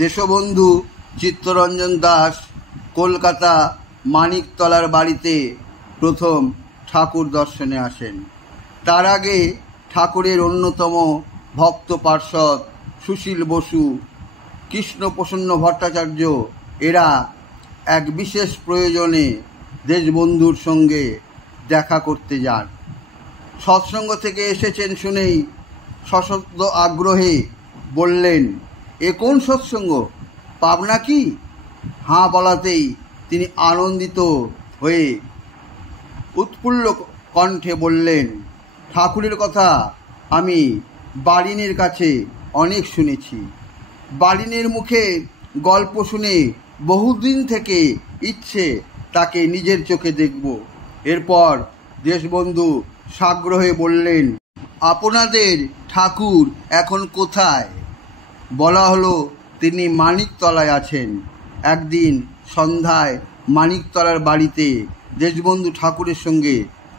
দেশবন্ধু চিত্তরঞ্জন দাস কলকাতা মানিকতলার বাড়িতে প্রথম ঠাকুর দর্শনে আসেন। তার আগে ঠাকুরের অন্যতম ভক্ত পার্ষদ সুশীল বসু, কৃষ্ণপ্রসন্ন ভট্টাচার্য এরা এক বিশেষ প্রয়োজনে দেশবন্ধুর সঙ্গে দেখা করতে যান। সৎসঙ্গ থেকে এসেছেন শুনেই সশব্দ আগ্রহে বললেন, এ কোন সৎসঙ্গ, পাবনা কি? হাঁ বলাতেই তিনি আনন্দিত হয়ে উৎফুল্ল কণ্ঠে বললেন, ঠাকুরের কথা আমি বারিনের কাছে অনেক শুনেছি। বারিনের মুখে গল্প শুনে বহুদিন থেকে ইচ্ছে তাকে নিজের চোখে দেখব। এরপর দেশবন্ধু সাগ্রহে বললেন, আপনাদের ঠাকুর এখন কোথায়? বলা হলো তিনি মানিকতলায় আছেন। একদিন সন্ধ্যায় মানিকতলার বাড়িতে দেশবন্ধু ঠাকুরের সঙ্গে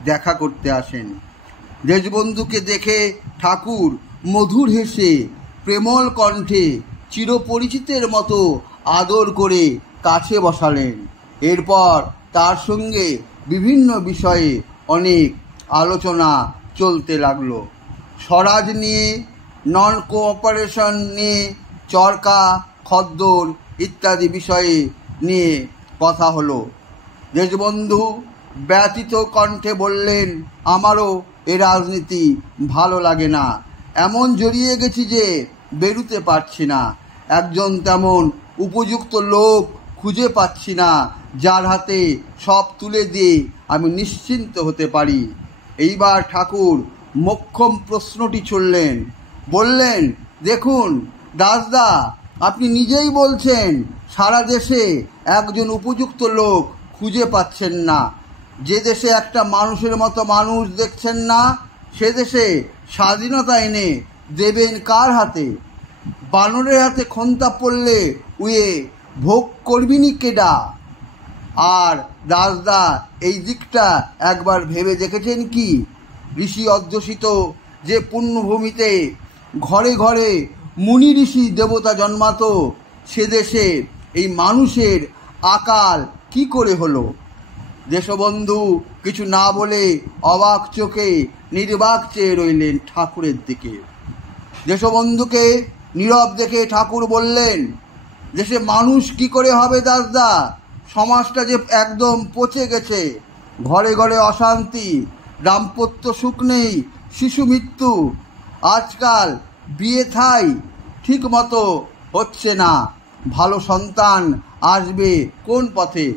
দেখা করতে আসেন। দেশবন্ধুকে দেখে ঠাকুর মধুর হেসে প্রেমল কণ্ঠে চিরপরিচিতের মতো আদর করে কাছে বসালেন। এরপর তার সঙ্গে বিভিন্ন বিষয়ে অনেক আলোচনা চলতে লাগলো। স্বরাজ নিয়ে, নন কোঅপারেশন নিয়ে, চরকা খদ্দর ইত্যাদি বিষয়ে নিয়ে কথা হলো। দেশবন্ধু ব্যথিত কণ্ঠে বললেন, আমারও এ রাজনীতি ভালো লাগে না। এমন জড়িয়ে গেছি যে বেরুতে পারছি না। একজন তেমন উপযুক্ত লোক খুঁজে পাচ্ছি না যার হাতে সব তুলে দিয়ে আমি নিশ্চিন্ত হতে পারি। এইবার ঠাকুর মোক্ষম প্রশ্নটি ছুড়লেন, বললেন, দেখুন দাসদা, আপনি নিজেই বলছেন সারা দেশে একজন উপযুক্ত লোক খুঁজে পাচ্ছেন না। যে দেশে একটা মানুষের মতো মানুষ দেখছেন না, সে দেশে স্বাধীনতা এনে দেবেন কার হাতে? বানরের হাতে খন্তা পড়লে উয়ে ভোগ করবিনি কেডা? আর দাসদা, এই দিকটা একবার ভেবে দেখেছেন কি? ঋষি অধ্যুষিত যে পুণ্যভূমিতে ঘরে ঘরে মুনি ঋষি দেবতা জন্মাতো, সে দেশে এই মানুষের আকাল কি করে হলো? দেশবন্ধু কিছু না বলে অবাক চোখে নির্বাক চেয়ে রইলেন ঠাকুরের দিকে। দেশবন্ধুকে নীরব দেখে ঠাকুর বললেন, দেশে মানুষ কি করে হবে দাসদা? সমাজটা যে একদম পচে গেছে। ঘরে ঘরে অশান্তি, দাম্পত্য সুখ নেই, শিশু মৃত্যু। আজকাল বিয়ে থাই ঠিক মতো হচ্ছে না। ভালো সন্তান আসবে কোন পথে?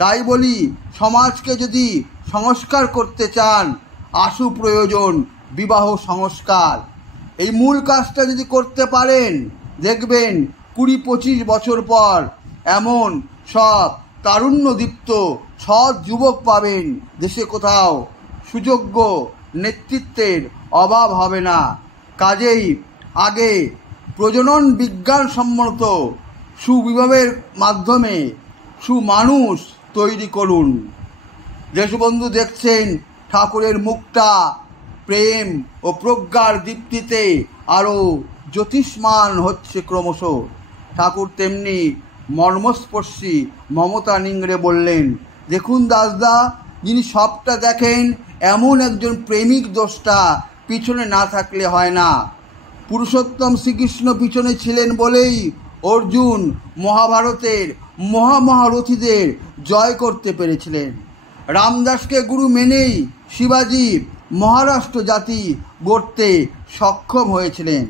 তাই বলি, সমাজকে যদি সংস্কার করতে চান, আশু প্রয়োজন বিবাহ সংস্কার। এই মূল কাজটা যদি করতে পারেন, দেখবেন 20-25 বছর পর এমন সব তারুণ্যদীপ্ত সৎ যুবক পাবেন, দেশে কোথাও সুযোগ্য নেতৃত্বের অভাব হবে না। কাজেই আগে প্রজনন বিজ্ঞানসম্মত সুবিবাহের মাধ্যমে সুমানুষ তৈরি করুন। দেশবন্ধু দেখছেন ঠাকুরের মুখটা প্রেম ও প্রজ্ঞার দীপ্তিতে আরও জ্যোতিষ্মান হচ্ছে ক্রমশ। ঠাকুর তেমনি মর্মস্পর্শী মমতা নিংড়ে বললেন, দেখুন দাসদা, যিনি সবটা দেখেন এমন একজন প্রেমিক দোষটা পিছনে না থাকলে হয় না। পুরুষোত্তম শ্রীকৃষ্ণ পিছনে ছিলেন বলেই অর্জুন মহাভারতের মহারথীদের জয় করতে পেরেছিলেন। রামদাসকে গুরু মেনেই শিবাজি মহারাষ্ট্র জাতি গড়তে সক্ষম হয়েছিলেন।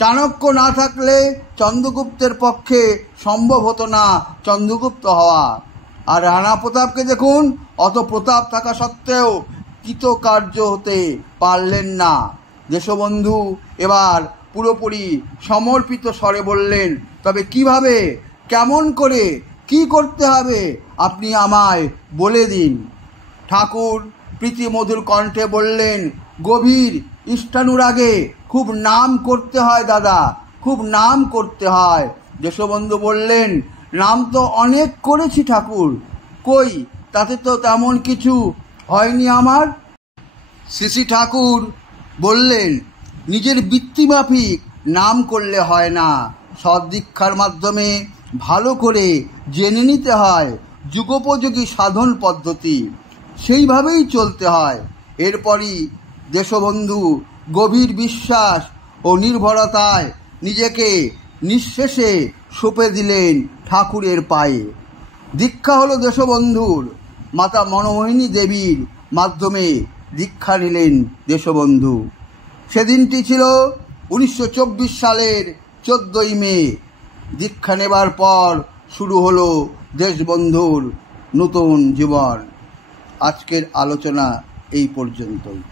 চাণক্য না থাকলে চন্দ্রগুপ্তের পক্ষে সম্ভব হতো না চন্দ্রগুপ্ত হওয়া। আর রানা প্রতাপকে দেখুন, অত প্রতাপ থাকা সত্ত্বেও কৃতকার্য হতে পারলেন না। দেশবন্ধু এবার পুরোপুরি সমর্পিত স্বরে বললেন, তবে কিভাবে, কেমন করে, কি করতে হবে আপনি আমায় বলে দিন। ঠাকুর প্রীতিমধুর কণ্ঠে বললেন, গভীর ইষ্টানুরাগে খুব নাম করতে হয় দাদা, খুব নাম করতে হয়। দেশবন্ধু বললেন, নাম তো অনেক করেছি ঠাকুর, কই তাতে তো তেমন কিছু হয়নি আমার। শ্রী ঠাকুর বললেন, নিজের বৃত্তিমাফিক নাম করলে হয় না, সদ্দীক্ষার মাধ্যমে ভালো করে জেনে নিতে হয় যুগোপযোগী সাধন পদ্ধতি, সেইভাবেই চলতে হয়। এরপরই দেশবন্ধু গভীর বিশ্বাস ও নির্ভরতায় নিজেকে নিঃশেষে সঁপে দিলেন ঠাকুরের পায়ে। দীক্ষা হলো দেশবন্ধুর। মাতা মনমোহিনী দেবীর মাধ্যমে দীক্ষা নিলেন দেশবন্ধু। সেদিনটি ছিল 1924 সালের 14ই মে। দীক্ষা নেবার পর শুরু হলো দেশবন্ধুর নতুন জীবন। আজকের আলোচনা এই পর্যন্তই।